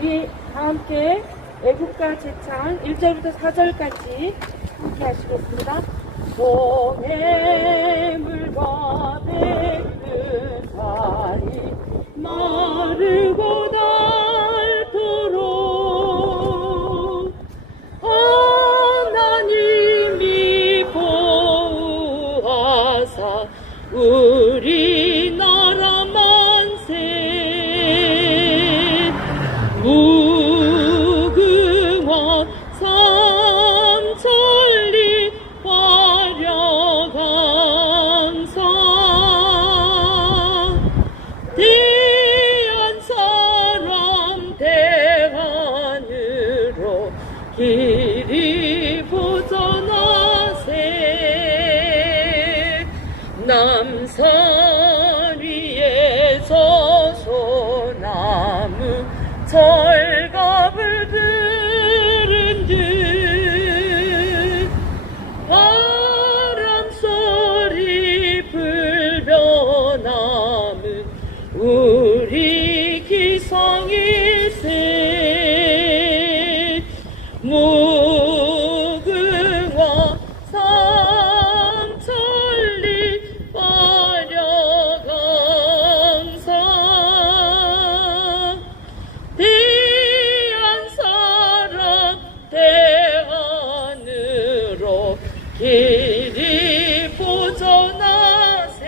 우리 다 함께 애국가 제창 1절부터 4절까지 함께 하시겠습니다. 소해물과 백은 사이 마르고 닳도록 하나님이 보호하사 우리 time. 길이 보전하세.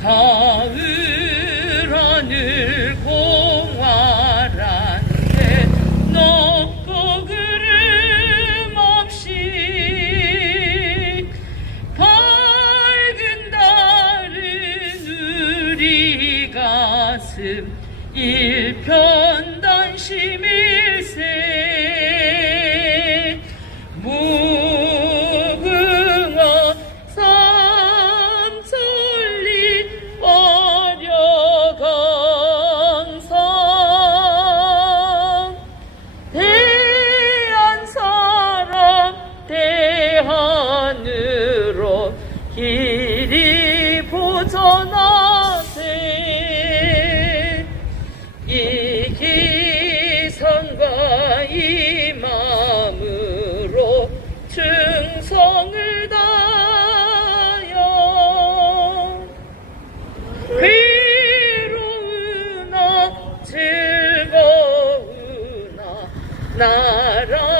가을 하늘 공활한데 높고 구름 없이 밝은 달은 우리 가슴 일편단심일 Krishna, Ram.